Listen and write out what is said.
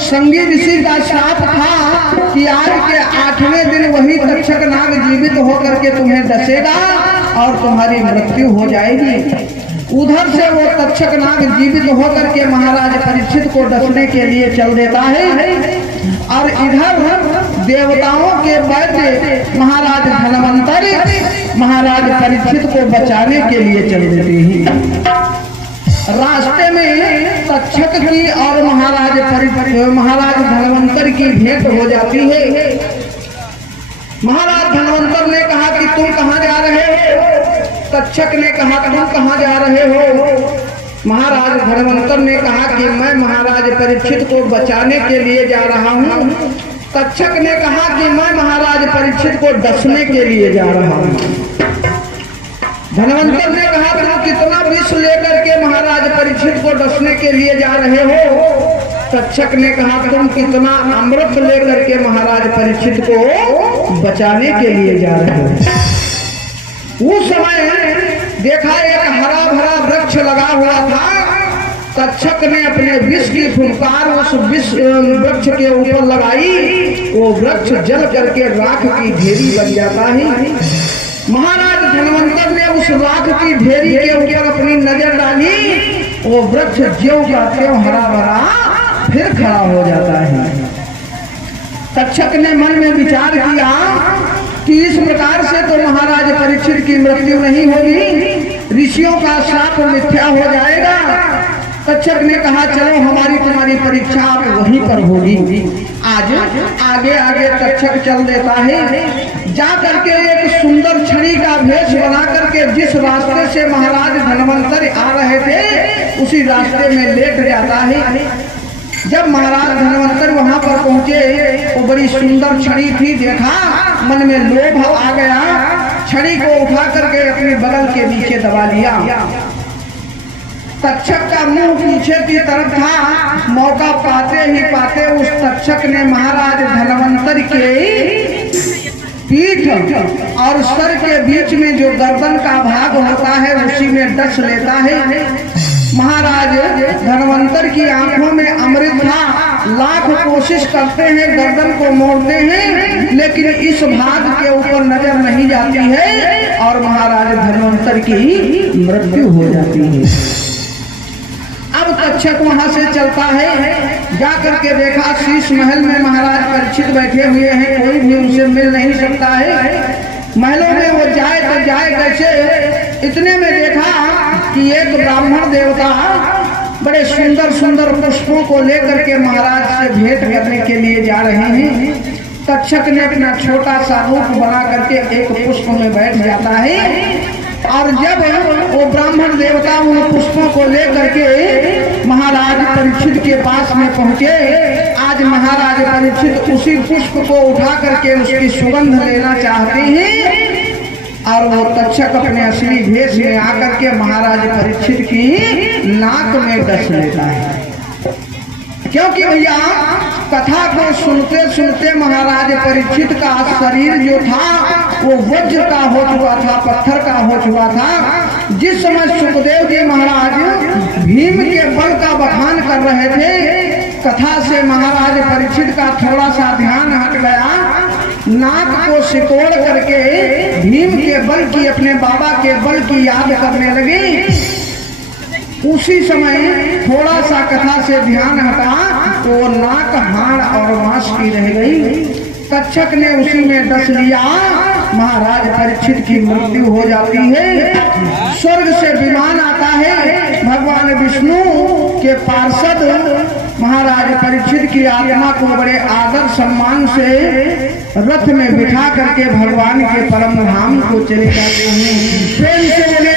संगी ऋषि का श्राप था कि आज के 8वें दिन वही तक्षक नाग जीवित होकर के तुम्हें डसेगा और तुम्हारी मृत्यु हो जाएगी। उधर से वो तक्षक नाग जीवित होकर के महाराज परीक्षित को डसने के लिए चल देता है और इधर देवताओं के वैद्य महाराज धनवंतरी महाराज परीक्षित को बचाने के लिए चल देते हैं। रास्ते में तक्षक की और महाराज धनवंतर की भेंट हो जाती है। महाराज धनवंतर ने कहा कि तुम कहाँ जा रहे हो? तक्षक ने कहा तुम कहाँ जा रहे हो? महाराज धनवंतर ने कहा कि मैं महाराज परीक्षित को बचाने के लिए जा रहा हूँ। तक्षक ने कहा कि मैं महाराज परीक्षित को डसने के लिए जा रहा हूँ। धनवंतर ने कहा तुम कितना विष लेकर के महाराज परीक्षित को डसने के लिए जा रहे हो? तक्षक ने कहा तुम कितना अमृत लेकर के महाराज परीक्षित को बचाने के लिए जा रहे हो। उस समय देखा एक हरा भरा वृक्ष लगा हुआ था। तक्षक ने अपने विष की फुंकार उस विष वृक्ष के ऊपर लगाई। वो वृक्ष जल करके राख की ढेरी बन जाता है। महाराज धनवंतर ने उस राख की ढेरी के ऊपर अपनी नजर डाली। वो वृक्ष ज्यों का त्यों हरा भरा फिर खड़ा हो जाता है। तक्षक ने मन में विचार किया कि इस प्रकार से तो महाराज परीक्षित की मृत्यु नहीं होगी, ऋषियों का श्राप मिथ्या हो जाएगा। तक्षक ने कहा चलो हमारी तुम्हारी परीक्षा अब वहीं पर होगी। आज आगे आगे तक्षक चल देता है। जा करके एक सुंदर छड़ी का भेष बना करके जिस रास्ते से महाराज धनवंतर आ रहे थे उसी रास्ते में लेट जाता है। जब महाराज धनवंतर वहां पर पहुंचे वो बड़ी सुंदर छड़ी थी। देखा मन में लोभ आ गया, छड़ी को उठा करके अपने बगल के नीचे दबा लिया। तक्षक का मुंह पीछे की तरफ था। मौका पाते ही पाते उस तक्षक ने महाराज धनवंतर के पीठ और सर के बीच में जो गर्दन का भाग होता है उसी में डस लेता है। महाराज धनवंतर की आंखों में अमृत था। लाख कोशिश करते हैं गर्दन को मोड़ते हैं लेकिन इस भाग के ऊपर नजर नहीं जाती है और महाराज धनवंतर की मृत्यु हो जाती है। अब तक्षक वहां से चलता है। जा करके देखा शीश महल में महाराज परीक्षित बैठे हुए हैं, कोई भी उनसे मिल नहीं सकता है। महलों में वो जाए तो जाए कैसे? इतने में देखा कि एक ब्राह्मण देवता बड़े सुंदर सुंदर पुष्पों को लेकर के महाराज से भेंट करने के लिए जा रहे हैं। तक्षक ने अपना छोटा सा रूप बना करके एक पुष्प में बैठ जाता है और जब वो ब्राह्मण देवता उन पुष्पों को लेकर के महाराज परीक्षित के पास में पहुंचे। आज महाराज परीक्षित उसी पुष्प को उठा करके उसकी सुगंध लेना चाहते हैं और वो तक्षक अपने असली भेष में आकर के महाराज परीक्षित की नाक में डस लेता है। क्योंकि भैया कथा को सुनते सुनते महाराज परीक्षित का शरीर जो था वो वज्र का हो चुका था, पत्थर का हो चुका था। जिस समय सुखदेव जी महाराज भीम के बल का बखान कर रहे थे, कथा से महाराज परीक्षित का थोड़ा सा ध्यान हट गया। नाक को सिकोड़ करके भीम के बल की, अपने बाबा के बल की याद करने लगे। उसी समय थोड़ा सा कथा से ध्यान हटा तो नाक, हाड़ और मांस की रह गई। तक्षक ने उसी में डस लिया। महाराज परीक्षित की मृत्यु हो जाती है। स्वर्ग से विमान आता है। भगवान विष्णु के पार्षद महाराज परीक्षित की आत्मा को बड़े आदर सम्मान से रथ में बिठा करके भगवान के परम धाम को चले जाते हैं। प्रेम से बोले